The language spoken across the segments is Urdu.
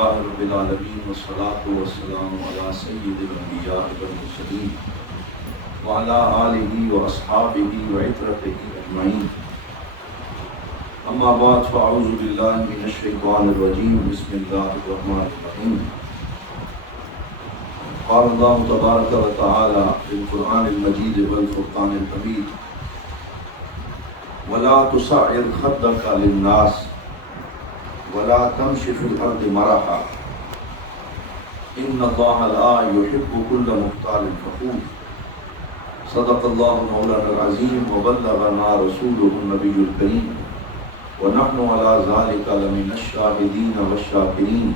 لله رب العالمين والصلاة والسلام على سيد الأنبياء والمرسلين وعلى آله وأصحابه وعترته أجمعين. أما بعد فأعوذ بالله من الشيطان الرجيم. بسم الله الرحمن الرحيم. قال الله تبارك وتعالى في القرآن المجيد والفرقان الحميد: ولا تصعر خدك للناس ولا تمشي في الأرض مرحا إن الله لا يحب كل مختال فخور. صدق الله مولانا العظيم وبلغنا رسوله النبي الكريم ونحن على ذلك لمن الشاهدين والشاكرين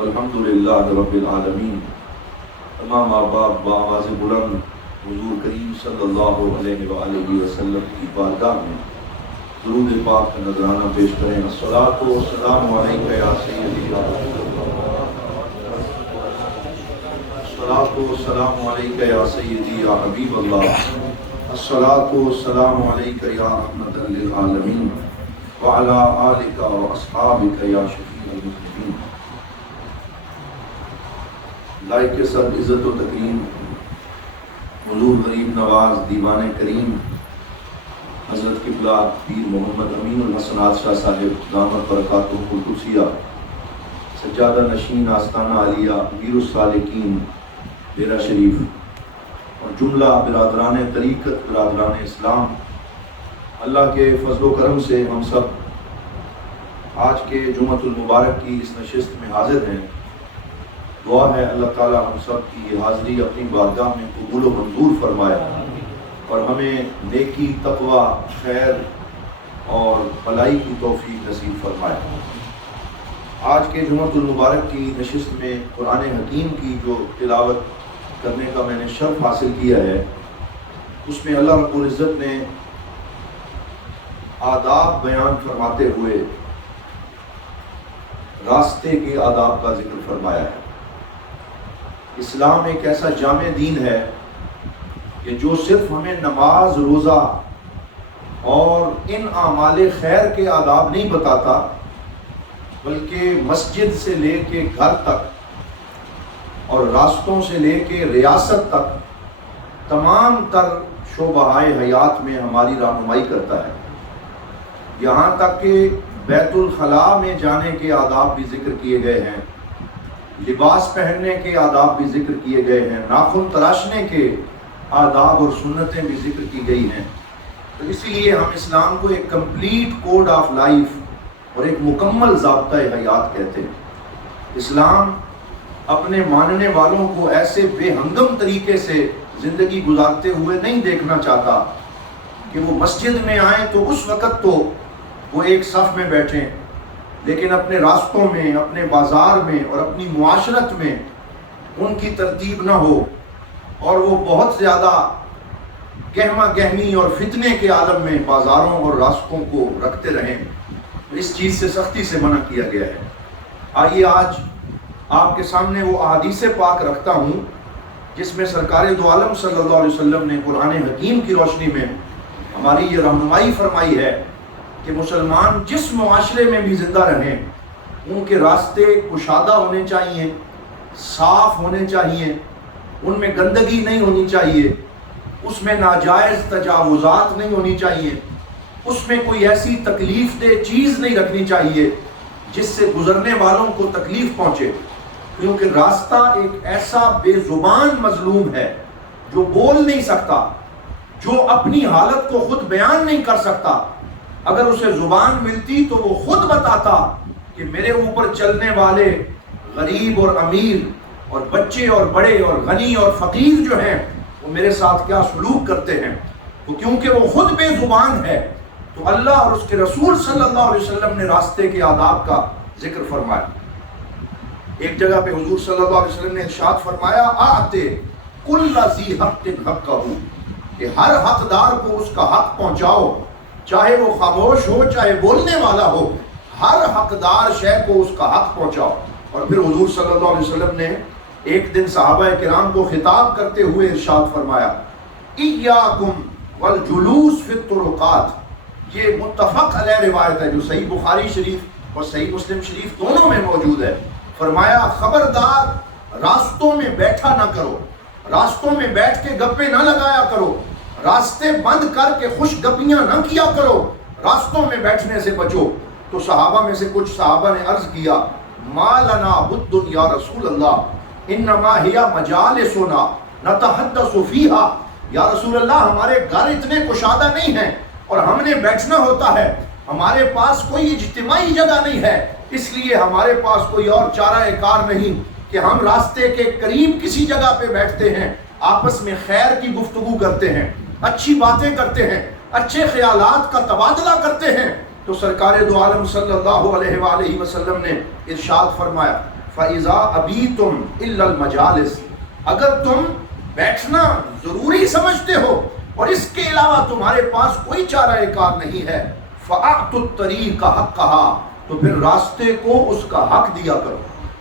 والحمد لله رب العالمين. تمام آباب بآواز بلند حضور کریم صلی اللہ علیہ وآلہ وسلم کی بارگاہ میں درود پاک کا نذرانہ پیش کریں. الصلاۃ والسلام علیک یا سیدی یا رسول اللہ. الصلاۃ والسلام علیک یا سیدی یا حبیب اللہ. الصلاۃ والسلام علیک یا رحمۃ للعالمین وعلی آلک واصحابک یا شفیع المذنبین. لائق کے سب عزت و تکریم حضور غریب نواز دیوان کریم حضرت قبلہ پیر محمد امین الحسن شاہ صاحب دامت برکاتہ القدسیہ سجادہ نشین آستانہ عالیہ امیر السالکین ڈیرہ شریف اور جملہ برادران طریقت برادران اسلام، اللہ کے فضل و کرم سے ہم سب آج کے جمعۃ المبارک کی اس نشست میں حاضر ہیں. دعا ہے اللہ تعالی ہم سب کی یہ حاضری اپنی بارگاہ میں قبول و منظور فرمائے اور ہمیں نیکی، تقوی، خیر اور بھلائی کی توفیق نصیب فرمائے. آج کے جمعۃ المبارک کی نشست میں قرآن حکیم کی جو تلاوت کرنے کا میں نے شرف حاصل کیا ہے، اس میں اللہ رب العزت نے آداب بیان فرماتے ہوئے راستے کے آداب کا ذکر فرمایا ہے. اسلام ایک ایسا جامع دین ہے کہ جو صرف ہمیں نماز، روزہ اور ان اعمال خیر کے آداب نہیں بتاتا، بلکہ مسجد سے لے کے گھر تک اور راستوں سے لے کے ریاست تک تمام تر شعبۂ حیات میں ہماری رہنمائی کرتا ہے. یہاں تک کہ بیت الخلاء میں جانے کے آداب بھی ذکر کیے گئے ہیں، لباس پہننے کے آداب بھی ذکر کیے گئے ہیں، ناخن تراشنے کے آداب اور سنتیں بھی ذکر کی گئی ہیں. تو اسی لیے ہم اسلام کو ایک کمپلیٹ کوڈ آف لائف اور ایک مکمل ضابطۂ حیات کہتے ہیں. اسلام اپنے ماننے والوں کو ایسے بے ہنگم طریقے سے زندگی گزارتے ہوئے نہیں دیکھنا چاہتا کہ وہ مسجد میں آئیں تو اس وقت تو وہ ایک صف میں بیٹھیں، لیکن اپنے راستوں میں، اپنے بازار میں اور اپنی معاشرت میں ان کی ترتیب نہ ہو اور وہ بہت زیادہ گہما گہمی اور فتنے کے عالم میں بازاروں اور راستوں کو رکھتے رہیں. اس چیز سے سختی سے منع کیا گیا ہے. آئیے آج آپ کے سامنے وہ احادیث پاک رکھتا ہوں جس میں سرکار دو عالم صلی اللہ علیہ وسلم نے قرآن حکیم کی روشنی میں ہماری یہ رہنمائی فرمائی ہے کہ مسلمان جس معاشرے میں بھی زندہ رہیں ان کے راستے کشادہ ہونے چاہیے، صاف ہونے چاہیے، ان میں گندگی نہیں ہونی چاہیے، اس میں ناجائز تجاوزات نہیں ہونی چاہیے، اس میں کوئی ایسی تکلیف دہ چیز نہیں رکھنی چاہیے جس سے گزرنے والوں کو تکلیف پہنچے. کیونکہ راستہ ایک ایسا بے زبان مظلوم ہے جو بول نہیں سکتا، جو اپنی حالت کو خود بیان نہیں کر سکتا. اگر اسے زبان ملتی تو وہ خود بتاتا کہ میرے اوپر چلنے والے غریب اور امیر اور بچے اور بڑے اور غنی اور فقیر جو ہیں وہ میرے ساتھ کیا سلوک کرتے ہیں. تو کیونکہ وہ خود بے زبان ہے تو اللہ اور اس کے رسول صلی اللہ علیہ وسلم نے راستے کے آداب کا ذکر فرمایا. ایک جگہ پہ حضور صلی اللہ علیہ وسلم نے ارشاد فرمایا: آتے کل ذی حق حقہ، کہ ہر حقدار کو اس کا حق پہنچاؤ، چاہے وہ خاموش ہو چاہے بولنے والا ہو، ہر حقدار شے کو اس کا حق پہنچاؤ. اور پھر حضور صلی اللہ علیہ وسلم نے ایک دن صحابہ کرام کو خطاب کرتے ہوئے ارشاد فرمایا: ایاکم والجلوس فی الطرقات. یہ متفق علیہ روایت ہے جو صحیح بخاری شریف اور صحیح مسلم شریف دونوں میں موجود ہے. فرمایا خبردار راستوں میں بیٹھا نہ کرو، راستوں میں بیٹھ کے گپے نہ لگایا کرو، راستے بند کر کے خوش گپیاں نہ کیا کرو، راستوں میں بیٹھنے سے بچو۔ تو صحابہ میں سے کچھ صحابہ نے عرض کیا ما لنا بد یا رسول اللہ انما ہی مجالسنا نتحدث فیہا، یا رسول اللہ ہمارے گھر اتنے کشادہ نہیں ہیں اور ہم نے بیٹھنا ہوتا ہے، ہمارے پاس کوئی اجتماعی جگہ نہیں ہے، اس لیے ہمارے پاس کوئی اور چارہ کار نہیں کہ ہم راستے کے قریب کسی جگہ پہ بیٹھتے ہیں، آپس میں خیر کی گفتگو کرتے ہیں، اچھی باتیں کرتے ہیں، اچھے خیالات کا تبادلہ کرتے ہیں۔ تو سرکار دو عالم صلی اللہ علیہ وآلہ وسلم نے ارشاد فرمایا فَإِذَا أَبِيتُمْ إِلَّا الْمَجَالِسِ، اگر تم بیٹھنا ضروری سمجھتے ہو اور اس کے علاوہ تمہارے پاس کوئی چارہ کار نہیں ہے فَأَعْتُ الطَّرِيقَ حَقَّهَا، تو پھر راستے کو اس کا حق دیا کرو۔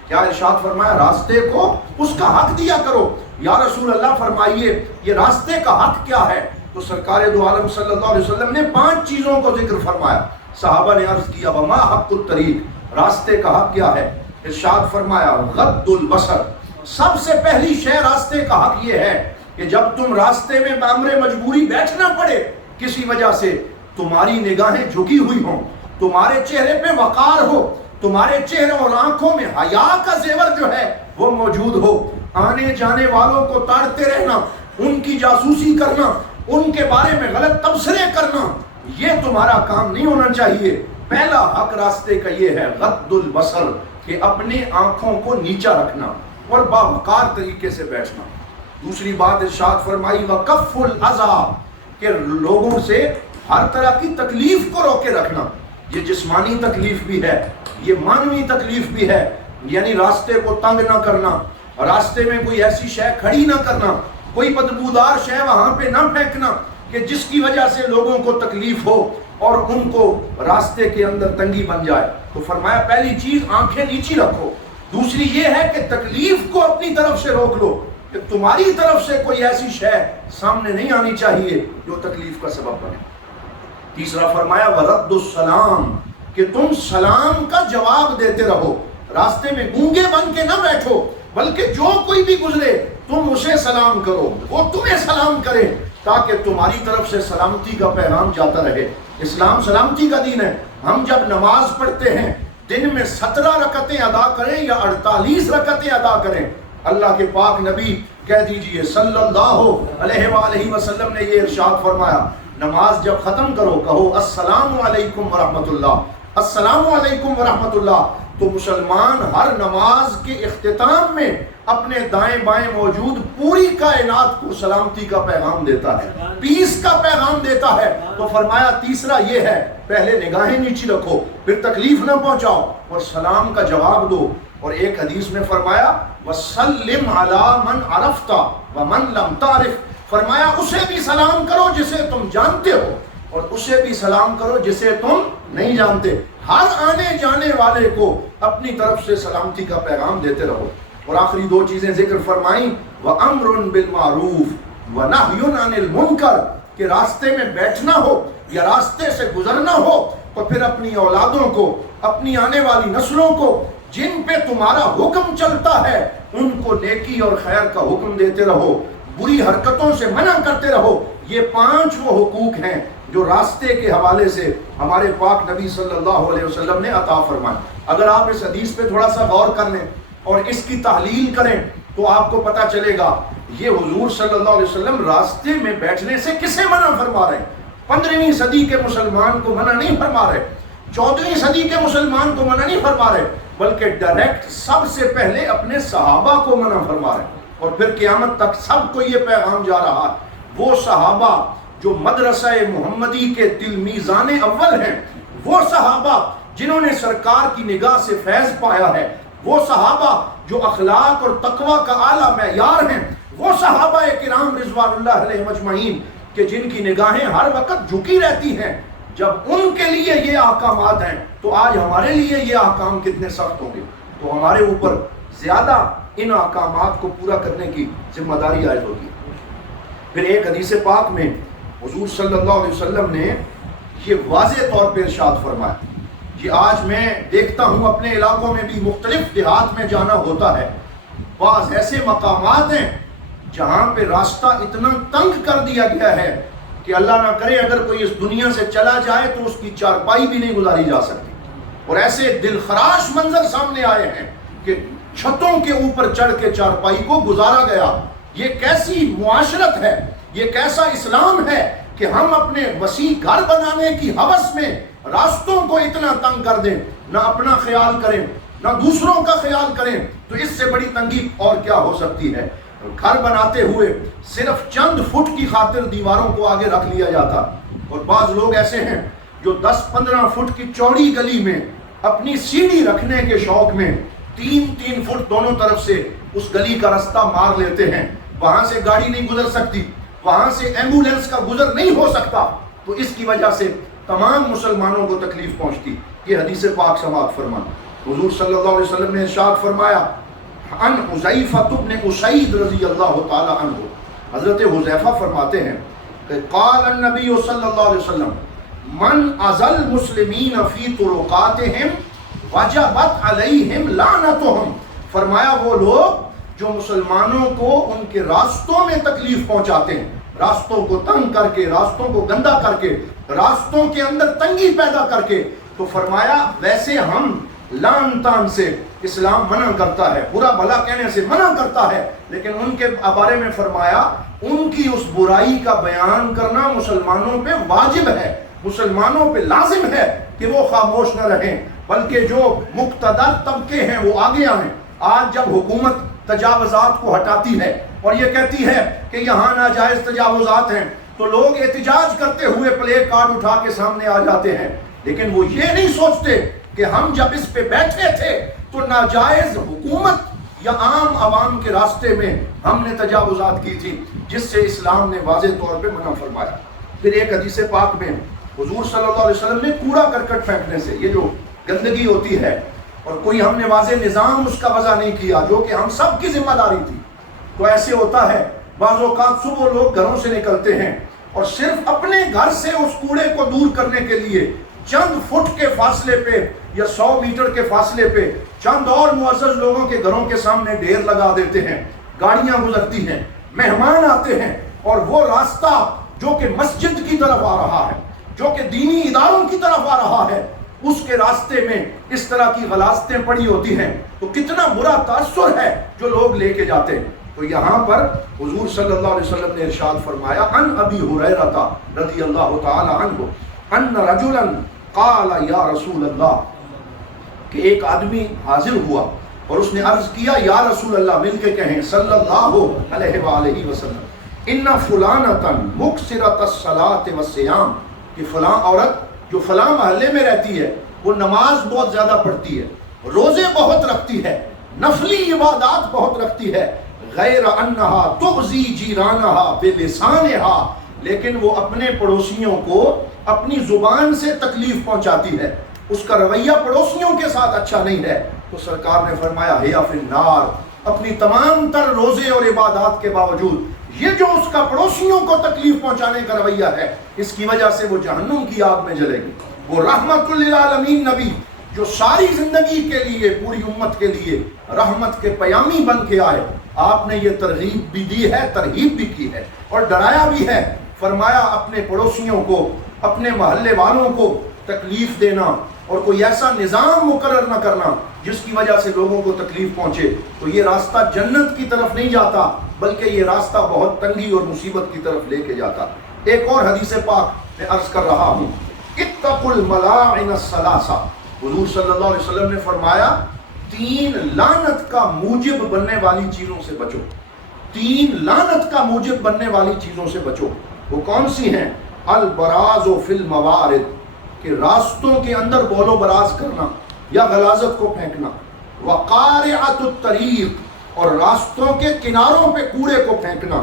کیا ارشاد فرمایا؟ راستے کو اس کا حق دیا کرو۔ یا رسول اللہ فرمائیے یہ راستے کا حق کیا ہے؟ تو سرکار دو عالم صلی اللہ علیہ وسلم نے 5 چیزوں کو ذکر فرمایا۔ صحابہ نے عرض کیا وما حق الطریق، راستے کا حق کیا ہے؟ ارشاد فرمایا غض البصر، سب سے پہلی شے راستے کا حق یہ ہے کہ جب تم راستے میں بامر مجبوری بیٹھنا پڑے کسی وجہ سے، تمہاری نگاہیں جھکی ہوئی ہوں، تمہارے چہرے پہ وقار ہو، تمہارے چہرے اور آنکھوں میں حیا کا زیور جو ہے وہ موجود ہو، آنے جانے والوں کو تاڑتے رہنا، ان کی جاسوسی کرنا، ان کے بارے میں غلط تبصرے کرنا، یہ تمہارا کام نہیں ہونا چاہیے۔ پہلا حق راستے کا یہ ہے غض البصر، کہ اپنے آنکھوں کو نیچا رکھنا اور باوقار طریقے سے بیٹھنا۔ دوسری بات ارشاد فرمائی وَكَفُّ الْأَذَى، کہ لوگوں سے ہر طرح کی تکلیف کو روکے رکھنا، یہ جسمانی تکلیف بھی ہے، یہ معنوی تکلیف بھی ہے، یعنی راستے کو تنگ نہ کرنا، راستے میں کوئی ایسی شے کھڑی نہ کرنا، کوئی بدبودار شے وہاں پہ نہ پھینکنا کہ جس کی وجہ سے لوگوں کو تکلیف ہو اور ان کو راستے کے اندر تنگی بن جائے۔ تو فرمایا پہلی چیز آنکھیں نیچی رکھو، دوسری یہ ہے کہ تکلیف کو اپنی طرف سے روک لو، کہ تمہاری طرف سے کوئی ایسی شے سامنے نہیں آنی چاہیے جو تکلیف کا سبب بنے۔ تیسرا فرمایا وَرَدُّ السَّلَامِ، کہ تم سلام کا جواب دیتے رہو، راستے میں گونگے بن کے نہ بیٹھو، بلکہ جو کوئی بھی گزرے تم اسے سلام کرو، وہ تمہیں سلام کرے، تاکہ تمہاری طرف سے سلامتی کا پیغام جاتا رہے۔ اسلام سلامتی کا دین ہے۔ ہم جب نماز پڑھتے ہیں دن میں 17 رکعتیں ادا کریں یا 48 رکعتیں ادا کریں، اللہ کے پاک نبی کہہ دیجئے صلی اللہ علیہ وآلہ وسلم نے یہ ارشاد فرمایا نماز جب ختم کرو کہو السلام علیکم ورحمۃ اللہ، السلام علیکم ورحمۃ اللہ۔ تو مسلمان ہر نماز کے اختتام میں اپنے دائیں بائیں موجود پوری کائنات کو سلامتی کا پیغام دیتا ہے، پیس کا پیغام دیتا ہے۔ تو فرمایا تیسرا یہ ہے پہلے نگاہیں نیچی رکھو، پھر تکلیف نہ پہنچاؤ اور سلام کا جواب دو۔ اور ایک حدیث میں فرمایا وَسَلِّمْ عَلَىٰ مَنْ عَرَفْتَ وَمَنْ لَمْ تَعْرِفْ، فرمایا اسے بھی سلام کرو جسے تم جانتے ہو اور اسے بھی سلام کرو جسے تم نہیں جانتے۔ ہر آنے جانے والے کو اپنی طرف سے سلامتی کا پیغام دیتے رہو۔ اور آخری 2 چیزیں ذکر فرمائیں وَأَمْرٌ بِالْمَعْرُوفِ وَنَهْيٌ عَنِ الْمُنْكَرِ، کہ راستے میں بیٹھنا ہو یا راستے سے گزرنا ہو تو پھر اپنی اولادوں کو، اپنی آنے والی نسلوں کو جن پہ تمہارا حکم چلتا ہے ان کو نیکی اور خیر کا حکم دیتے رہو، بری حرکتوں سے منع کرتے رہو۔ یہ 5 وہ حقوق ہیں جو راستے کے حوالے سے ہمارے پاک نبی صلی اللہ علیہ وسلم نے عطا فرمائے۔ اگر آپ اس حدیث پہ تھوڑا سا غور کر لیں اور اس کی تحلیل کریں تو آپ کو پتہ چلے گا یہ حضور صلی اللہ علیہ وسلم راستے میں بیٹھنے سے کسے منع فرما رہے ہیں۔ 15ویں صدی کے مسلمان کو منع نہیں فرما رہے، 14ویں صدی کے مسلمان کو منع نہیں فرما رہے، بلکہ ڈائریکٹ سب سے پہلے اپنے صحابہ کو منع فرما رہے ہیں۔ اور پھر قیامت تک سب کو یہ پیغام جا رہا ہے۔ وہ صحابہ جو مدرسہ محمدی کے تلمیذان اول ہیں، وہ صحابہ جنہوں نے سرکار کی نگاہ سے فیض پایا ہے، وہ صحابہ جو اخلاق اور تقوی کا اعلیٰ معیار ہیں، وہ صحابہ کرام رضوان اللہ علیہ مجمعین کہ جن کی نگاہیں ہر وقت جھکی رہتی ہیں، جب ان کے لیے یہ احکامات ہیں تو آج ہمارے لیے یہ احکام کتنے سخت ہوں گے۔ تو ہمارے اوپر زیادہ ان احکامات کو پورا کرنے کی ذمہ داری عائد ہوگی۔ پھر ایک حدیث پاک میں حضور صلی اللہ علیہ وسلم نے یہ واضح طور پہ ارشاد فرمایا یہ آج میں دیکھتا ہوں اپنے علاقوں میں بھی مختلف دیہات میں جانا ہوتا ہے، بعض ایسے مقامات ہیں جہاں پہ راستہ اتنا تنگ کر دیا گیا ہے کہ اللہ نہ کرے اگر کوئی اس دنیا سے چلا جائے تو اس کی چارپائی بھی نہیں گزاری جا سکتی، اور ایسے دلخراش منظر سامنے آئے ہیں کہ چھتوں کے اوپر چڑھ کے چارپائی کو گزارا گیا۔ یہ کیسی معاشرت ہے، یہ کیسا اسلام ہے کہ ہم اپنے وسیع گھر بنانے کی ہوس میں راستوں کو اتنا تنگ کر دیں، نہ اپنا خیال کریں نہ دوسروں کا خیال کریں، تو اس سے بڑی تنگی اور کیا ہو سکتی ہے۔ گھر بناتے ہوئے صرف چند فٹ کی خاطر دیواروں کو آگے رکھ لیا جاتا، اور بعض لوگ ایسے ہیں جو 10-15 فٹ کی چوڑی گلی میں اپنی سیڑھی رکھنے کے شوق میں 3-3 فٹ دونوں طرف سے اس گلی کا راستہ مار لیتے ہیں، وہاں سے گاڑی نہیں گزر سکتی، وہاں سے ایمبولینس کا گزر نہیں ہو سکتا، تو اس کی وجہ سے تمام مسلمانوں کو تکلیف پہنچتی۔ یہ حدیث پاک سماعت فرمان، حضور صلی اللہ علیہ وسلم نے ارشاد فرمایا، عن حذیفہ بن اسید رضی اللہ تعالی عنہ، حضرت حذیفہ فرماتے ہیں کہ قال النبی صلی اللہ علیہ وسلم، من ازل مسلمین فی طرقاتہم وجبت علیہم لعنتہم، فرمایا وہ لوگ جو مسلمانوں کو ان کے راستوں میں تکلیف پہنچاتے ہیں، راستوں کو تنگ کر کے، راستوں کو گندا کر کے، راستوں کے اندر تنگی پیدا کر کے، تو فرمایا ویسے ہم لعن تان سے اسلام منع کرتا ہے، برا بھلا کہنے سے منع کرتا ہے، لیکن ان کے بارے میں فرمایا ان کی اس برائی کا بیان کرنا مسلمانوں پہ واجب ہے، مسلمانوں پہ لازم ہے کہ وہ خاموش نہ رہیں، بلکہ جو مقتدر طبقے ہیں وہ آگے آئیں۔ آج جب حکومت تجاوزات کو ہٹاتی ہے اور یہ کہتی ہے کہ یہاں ناجائز تجاوزات ہیں، تو لوگ احتجاج کرتے ہوئے پلے کارڈ اٹھا کے سامنے آ جاتے ہیں، لیکن وہ یہ نہیں سوچتے کہ ہم جب اس پہ بیٹھے تھے تو ناجائز حکومت یا عام عوام کے راستے میں ہم نے تجاوزات کی تھی، جس سے اسلام نے واضح طور پہ منع فرمایا۔ پھر ایک حدیث پاک میں حضور صلی اللہ علیہ وسلم نے کوڑا کرکٹ پھینکنے سے، یہ جو گندگی ہوتی ہے اور کوئی ہم نے واضح نظام اس کا وضع نہیں کیا جو کہ ہم سب کی ذمہ داری تھی، تو ایسے ہوتا ہے بعض اوقات صبح لوگ گھروں سے نکلتے ہیں اور صرف اپنے گھر سے اس کوڑے کو دور کرنے کے لیے چند فٹ کے فاصلے پہ یا 100 میٹر کے فاصلے پہ چند اور معزز لوگوں کے گھروں کے سامنے ڈھیر لگا دیتے ہیں، گاڑیاں گزرتی ہیں، مہمان آتے ہیں، اور وہ راستہ جو کہ مسجد کی طرف آ رہا ہے، جو کہ دینی اداروں کی طرف آ رہا ہے، اس کے راستے میں اس طرح کی غلاظتیں پڑی ہوتی ہیں، تو کتنا برا تاثر ہے جو لوگ لے کے جاتے ہیں۔ تو یہاں پر حضور صلی اللہ علیہ وسلم نے ارشاد فرمایا، عن ابی ہریرہ رضی اللہ تعالی عنہ ان رجلا قال یا رسول اللہ، کہ ایک آدمی حاضر ہوا اور اس نے عرض کیا، یا رسول اللہ، مل کے کہیں صلی اللہ علیہ وآلہ وسلم، ان فلانتا مکثرۃ الصلاۃ والصیام، کہ فلاں عورت جو فلاں محلے میں رہتی ہے وہ نماز بہت زیادہ پڑھتی ہے، روزے بہت رکھتی ہے، نفلی عبادات بہت رکھتی ہے، غیر انہا تغزی جیرانہا بلسانہا، لیکن وہ اپنے پڑوسیوں کو اپنی زبان سے تکلیف پہنچاتی ہے، اس کا رویہ پڑوسیوں کے ساتھ اچھا نہیں ہے، تو سرکار نے فرمایا ہی فی النار، اپنی تمام تر روزے اور عبادات کے باوجود یہ جو اس کا پڑوسیوں کو تکلیف پہنچانے کا رویہ ہے، اس کی وجہ سے وہ جہنم کی آگ میں جلے گی۔ وہ رحمت للعالمین نبی جو ساری زندگی کے لیے، پوری امت کے لیے رحمت کے پیامی بن کے آئے، آپ نے یہ ترغیب بھی دی ہے، ترغیب بھی کی ہے اور ڈرایا بھی ہے، فرمایا اپنے پڑوسیوں کو، اپنے محلے والوں کو تکلیف دینا اور کوئی ایسا نظام مقرر نہ کرنا جس کی وجہ سے لوگوں کو تکلیف پہنچے، تو یہ راستہ جنت کی طرف نہیں جاتا، بلکہ یہ راستہ بہت تنگی اور مصیبت کی طرف لے کے جاتا۔ ایک اور حدیث پاک میں عرض کر رہا ہوں، اتقوا الملاعن الثلاثہ، حضور صلی اللہ علیہ وسلم نے فرمایا 3 لعنت کا موجب بننے والی چیزوں سے بچو، 3 لعنت کا موجب بننے والی چیزوں سے بچو۔ وہ کون سی ہیں؟ البراز فی الموارد، کہ راستوں کے اندر بول و براز کرنا یا غلاظت کو پھینکنا، وقارعۃ الطریق، اور راستوں کے کناروں پہ کوڑے کو پھینکنا،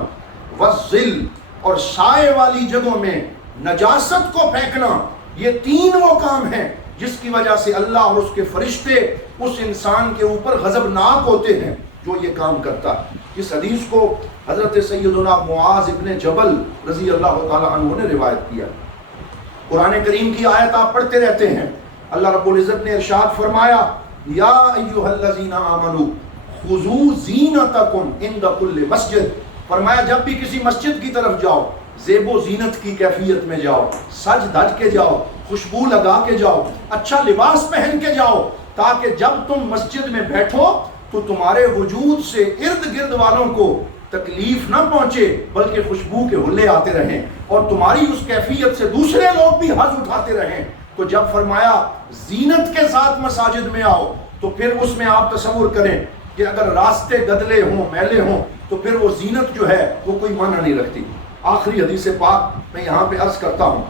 والظل، اور سائے والی جگہوں میں نجاست کو پھینکنا۔ یہ 3 وہ کام ہیں جس کی وجہ سے اللہ اور اس کے فرشتے اس انسان کے اوپر غضبناک ہوتے ہیں جو یہ کام کرتا ہے۔ اس حدیث کو حضرت سیدنا معاذ ابن جبل رضی اللہ تعالی عنہ نے روایت کیا۔ قرآن کریم کی آیت آپ پڑھتے رہتے ہیں، اللہ رب العزت نے ارشاد فرمایا یا ایھا الذین آمنوا خذوا زینتکم عند کل مسجد، فرمایا جب بھی کسی مسجد کی طرف جاؤ زیب و زینت کی کیفیت میں جاؤ، سج دھج کے جاؤ، خوشبو لگا کے جاؤ، اچھا لباس پہن کے جاؤ، تاکہ جب تم مسجد میں بیٹھو تو تمہارے وجود سے ارد گرد والوں کو تکلیف نہ پہنچے بلکہ خوشبو کے حلے آتے رہیں اور تمہاری اس کیفیت سے دوسرے لوگ بھی حظ اٹھاتے رہیں۔ تو جب فرمایا زینت کے ساتھ مساجد میں آؤ تو پھر اس میں آپ تصور کریں کہ اگر راستے گدلے ہوں، میلے ہوں تو پھر وہ زینت جو ہے وہ کوئی معنی نہیں رکھتی۔ آخری حدیث پاک میں یہاں پہ عرض کرتا ہوں،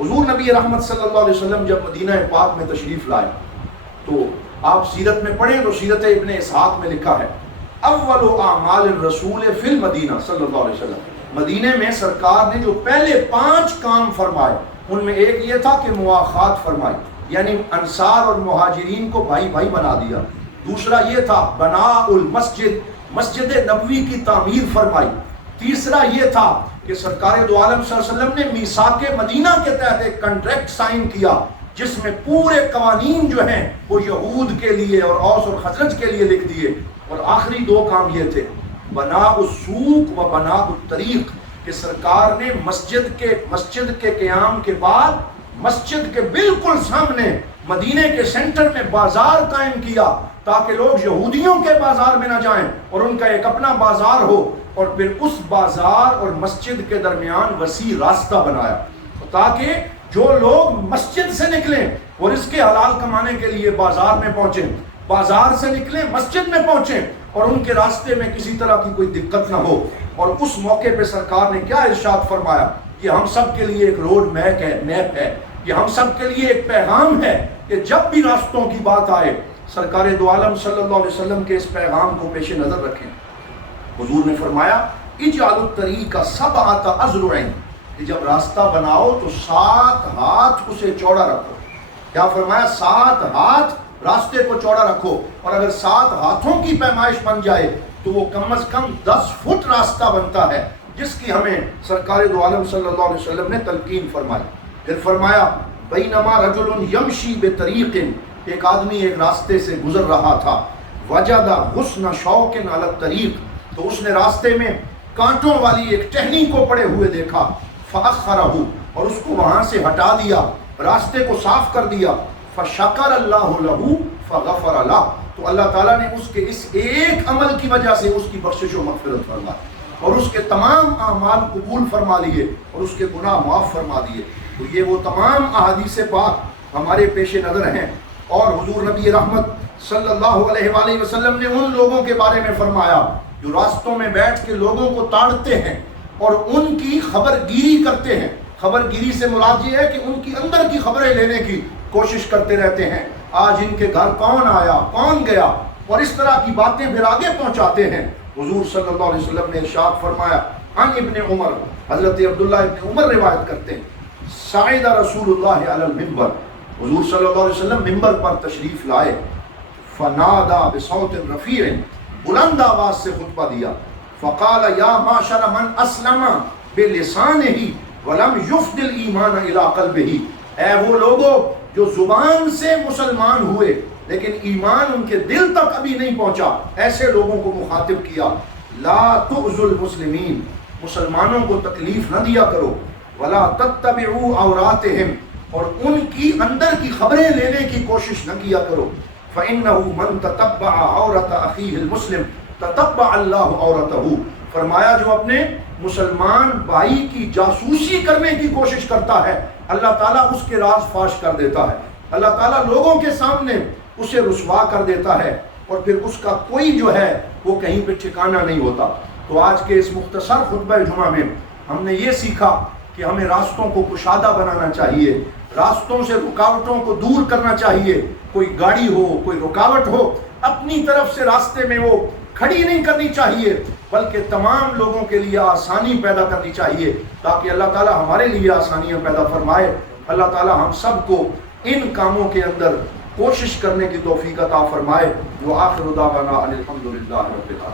حضور نبی رحمت صلی اللہ علیہ وسلم جب مدینہ پاک میں تشریف لائے تو آپ سیرت میں پڑھیں تو سیرت ابن اسحاق میں لکھا ہے اول اعمال الرسول فی المدینہ صلی اللہ علیہ وسلم، مدینے میں سرکار نے جو پہلے 5 کام فرمائے ان میں ایک یہ تھا کہ مواخات فرمائی، یعنی انصار اور مہاجرین کو بھائی بھائی بنا دیا۔ دوسرا یہ تھا بناء المسجد، مسجد نبوی کی تعمیر فرمائی۔ تیسرا یہ تھا کہ سرکار دو عالم صلی اللہ علیہ وسلم نے میثاق مدینہ کے تحت ایک کنٹریکٹ سائن کیا جس میں پورے قوانین جو ہیں وہ یہود کے لیے اور اوس اور خزرج کے لیے لکھ دیے۔ اور آخری 2 کام یہ تھے بناء السوق و بناء الطریق، کہ سرکار نے مسجد کے قیام کے بعد مسجد کے بالکل سامنے مدینے کے سینٹر میں بازار قائم کیا تاکہ لوگ یہودیوں کے بازار میں نہ جائیں اور ان کا ایک اپنا بازار ہو، اور پھر اس بازار اور مسجد کے درمیان وسیع راستہ بنایا تاکہ جو لوگ مسجد سے نکلیں اور اس کے حلال کمانے کے لیے بازار میں پہنچیں، بازار سے نکلیں مسجد میں پہنچیں اور ان کے راستے میں کسی طرح کی کوئی دقت نہ ہو۔ اور اس موقع پہ سرکار نے کیا ارشاد فرمایا کہ ہم سب کے لیے ایک روڈ میپ ہے، یہ ہم سب کے لیے ایک پیغام ہے کہ جب بھی راستوں کی بات آئے سرکار دو عالم صلی اللہ علیہ وسلم کے اس پیغام کو پیش نظر رکھیں۔ حضور نے فرمایا اجعلوا الطریق 7 اذرع، کہ جب راستہ بناؤ تو 7 ہاتھ اسے چوڑا رکھو۔ کیا فرمایا؟ 7 ہاتھ راستے کو چوڑا رکھو، اور اگر 7 ہاتھوں کی پیمائش بن جائے تو وہ کم از کم 10 فٹ راستہ بنتا ہے، جس کی ہمیں سرکار دو عالم صلی اللہ علیہ وسلم نے تلقین فرمائی۔ پھر فرمایا بینما رجل یمشی بطریق، ایک آدمی ایک راستے سے گزر رہا تھا، وجد غصن شوک علی الطریق، تو اس نے راستے میں کانٹوں والی ایک ٹہنی کو پڑے ہوئے دیکھا، فأخرہ، اور اس کو وہاں سے ہٹا دیا، راستے کو صاف کر دیا، فشکر اللہ لہ فغفر لہ، تو اللہ تعالیٰ نے اس کے اس ایک عمل کی وجہ سے اس کی بخشش و مغفرت فرمائی اور اس کے تمام اعمال قبول فرما لیے اور اس کے گناہ معاف فرما دیے۔ تو یہ وہ تمام احادیث پاک ہمارے پیش نظر ہیں، اور حضور نبی رحمت صلی اللہ علیہ وآلہ وسلم نے ان لوگوں کے بارے میں فرمایا جو راستوں میں بیٹھ کے لوگوں کو تاڑتے ہیں اور ان کی خبر گیری کرتے ہیں۔ خبر گیری سے مراد یہ ہے کہ ان کی اندر کی خبریں لینے کی کوشش کرتے رہتے ہیں، آج ان کے گھر کون آیا کون گیا، اور اس طرح کی باتیں پھر آگے پہنچاتے ہیں۔ حضور صلی اللہ علیہ وسلم نے ارشاد فرمایا عن ابن عمر، حضرت عبداللہ ابن عمر روایت کرتے ہیں، صعد رسول اللہ علی المنبر، حضور صلی اللہ علیہ وسلم منبر پر تشریف لائے، فنادا بصوت رفیع، بلند آواز سے خطبہ دیا، فقال یا معشر من اسلم بلسانہ ولم یفد الایمان الی قلبہ، اے وہ لوگوں جو زبان سے مسلمان ہوئے لیکن ایمان ان کے دل تک ابھی نہیں پہنچا، ایسے لوگوں کو مخاطب کیا، لا تؤذوا المسلمین، مسلمانوں کو تکلیف نہ دیا کرو، ولا تتبعوا عوراتہم، اور ان کی اندر کی خبریں لینے کی کوشش نہ کیا کرو، فإنه من تتبع عورت اخیہ المسلم تتبع اللہ عورتہ، فرمایا جو اپنے مسلمان بھائی کی جاسوسی کرنے کی کوشش کرتا ہے اللہ تعالیٰ اس کے راز فاش کر دیتا ہے، اللہ تعالیٰ لوگوں کے سامنے اسے رسوا کر دیتا ہے اور پھر اس کا کوئی جو ہے وہ کہیں پہ ٹھکانہ نہیں ہوتا۔ تو آج کے اس مختصر خطبہ جمعہ میں ہم نے یہ سیکھا کہ ہمیں راستوں کو کشادہ بنانا چاہیے، راستوں سے رکاوٹوں کو دور کرنا چاہیے، کوئی گاڑی ہو کوئی رکاوٹ ہو اپنی طرف سے راستے میں وہ کھڑی نہیں کرنی چاہیے بلکہ تمام لوگوں کے لیے آسانی پیدا کرنی چاہیے تاکہ اللہ تعالیٰ ہمارے لیے آسانیاں پیدا فرمائے۔ اللہ تعالیٰ ہم سب کو ان کاموں کے اندر کوشش کرنے کی توفیق عطا فرمائے۔ وآخر دعوانا ان الحمد للہ رب العالمین۔